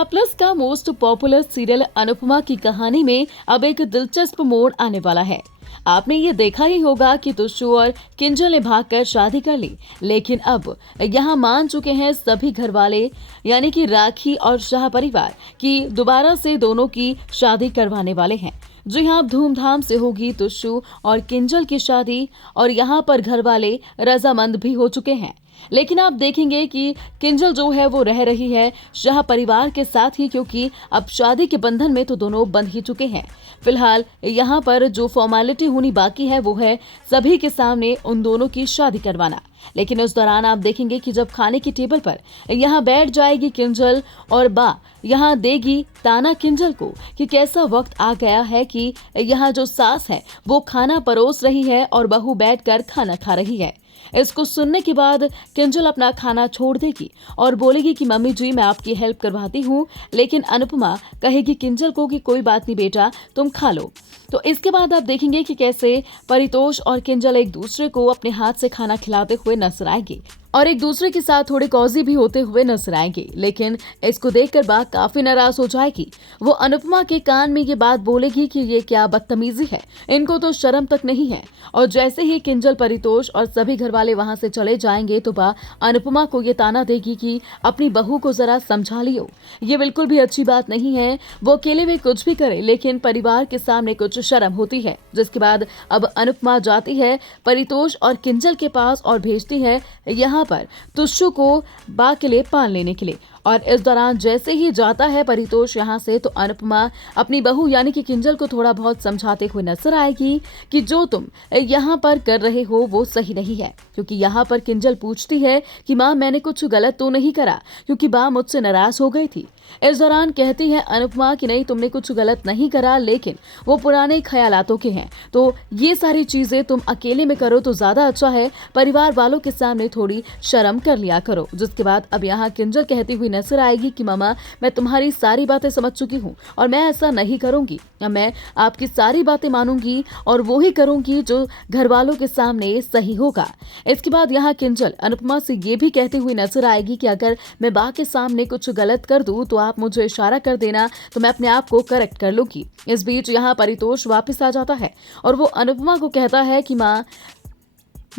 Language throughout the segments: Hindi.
स्टार प्लस का मोस्ट पॉपुलर सीरियल अनुपमा की कहानी में अब एक दिलचस्प मोड़ आने वाला है। आपने ये देखा ही होगा कि तुषु और किंजल ने भागकर शादी कर ली, लेकिन अब यहाँ मान चुके हैं सभी घर वाले, यानी कि राखी और शाह परिवार की दोबारा से दोनों की शादी करवाने वाले हैं। जी हाँ, धूमधाम से होगी तुषु और किंजल की शादी और यहाँ पर घर वाले रजामंद भी हो चुके हैं। लेकिन आप देखेंगे कि किंजल जो है वो रह रही है शाह परिवार के साथ ही, क्योंकि अब शादी के बंधन में तो दोनों बंध ही चुके हैं। फिलहाल यहाँ पर जो फॉर्मेलिटी होनी बाकी है वो है सभी के सामने उन दोनों की शादी करवाना। लेकिन उस दौरान आप देखेंगे कि जब खाने की टेबल पर यहाँ बैठ जाएगी किंजल और बा यहाँ देगी ताना किंजल को कि कैसा वक्त आ गया है कि यहाँ जो सास है वो खाना परोस रही है और बहू बैठकर खाना खा रही है। इसको सुनने के बाद किंजल अपना खाना छोड़ देगी और बोलेगी कि मम्मी जी मैं आपकी हेल्प करवाती हूँ, लेकिन अनुपमा कहेगी किंजल को कि कोई बात नहीं बेटा तुम खा लो। तो इसके बाद आप देखेंगे कि कैसे परितोष और किंजल एक दूसरे को अपने हाथ से खाना खिलाते हुए नजर आएंगे और एक दूसरे के साथ थोड़े कॉजी भी होते हुए नजर आएंगे। लेकिन इसको देखकर बा काफी नाराज हो जाएगी। वो अनुपमा के कान में ये बात बोलेगी कि ये क्या बदतमीजी है, इनको तो शर्म तक नहीं है। और जैसे ही किंजल, परितोष और सभी घर वाले वहां से चले जाएंगे तो बा अनुपमा को ये ताना देगी कि अपनी बहू को जरा समझा लियो, ये बिल्कुल भी अच्छी बात नहीं है, वो अकेले में कुछ भी करे लेकिन परिवार के सामने कुछ शर्म होती है। जिसके बाद अब अनुपमा जाती है परितोष और किंजल के पास और भेजती है यहाँ पर तुषु को बा के लिए पाल लेने के लिए। और इस दौरान जैसे ही जाता है परितोष यहाँ से तो अनुपमा अपनी बहू यानी कि किंजल को थोड़ा बहुत समझाते हुए नजर आएगी कि जो तुम यहाँ पर कर रहे हो वो सही नहीं है। क्योंकि यहाँ पर किंजल पूछती है कि माँ मैंने कुछ गलत तो नहीं करा, क्योंकि बा मुझसे नाराज हो गई थी। इस दौरान कहती है अनुपमा कि नहीं तुमने कुछ गलत नहीं करा, लेकिन वो पुराने ख्यालातों के हैं, तो ये सारी चीजें तुम अकेले में करो तो ज्यादा अच्छा है, परिवार वालों के सामने थोड़ी शर्म कर लिया करो। जिसके बाद अब यहाँ किंजल कहती हुई नजर आएगी कि मामा मैं तुम्हारी सारी बातें समझ चुकी हूँ और मैं ऐसा नहीं करूंगी, मैं आपकी सारी बातें मानूंगी और वो ही करूंगी जो घर वालों के सामने सही होगा। इसके बाद यहाँ किंजल अनुपमा से ये भी कहती हुई नजर आएगी कि अगर मैं बा के सामने कुछ गलत कर दूं तो आप मुझे इशारा कर देना तो मैं अपने आप को करेक्ट कर लूंगी। इस बीच यहाँ परितोष वापस आ जाता है और वो अनुपमा को कहता है कि माँ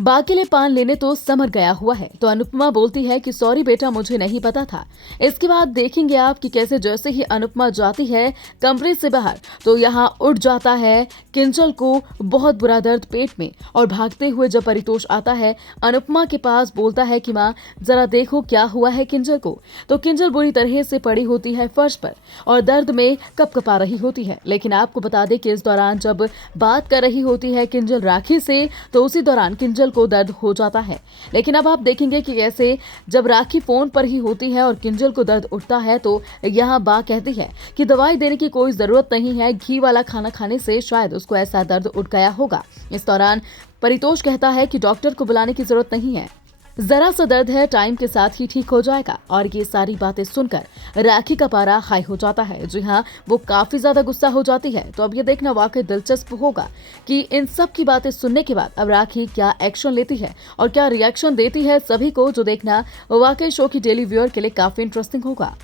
बा के लिए पान लेने तो समर गया हुआ है। तो अनुपमा बोलती है कि सॉरी बेटा मुझे नहीं पता था। इसके बाद देखेंगे आप कि कैसे जैसे ही अनुपमा जाती है कमरे से बाहर तो यहाँ उठ जाता है किंजल को बहुत बुरा दर्द पेट में और भागते हुए जब परितोष आता है अनुपमा के पास बोलता है कि माँ जरा देखो क्या हुआ है किंजल को। तो किंजल बुरी तरह से पड़ी होती है फर्श पर और दर्द में कपकपा रही होती है। लेकिन आपको बता दें कि इस दौरान जब बात कर रही होती है किंजल राखी से तो उसी दौरान किंजल को दर्द हो जाता है। लेकिन अब आप देखेंगे कि कैसे जब राखी फोन पर ही होती है और किंजल को दर्द उठता है तो यहाँ बा कहती है कि दवाई देने की कोई जरूरत नहीं है, घी वाला खाना खाने से शायद उसको ऐसा दर्द उठ गया होगा। इस दौरान परितोष कहता है कि डॉक्टर को बुलाने की जरूरत नहीं है, जरा सा दर्द है, टाइम के साथ ही ठीक हो जाएगा। और ये सारी बातें सुनकर राखी का पारा हाई हो जाता है। जी हाँ, वो काफी ज्यादा गुस्सा हो जाती है। तो अब ये देखना वाकई दिलचस्प होगा कि इन सब की बातें सुनने के बाद अब राखी क्या एक्शन लेती है और क्या रिएक्शन देती है सभी को, जो देखना वाकई शो की डेली व्यूअर के लिए काफी इंटरेस्टिंग होगा।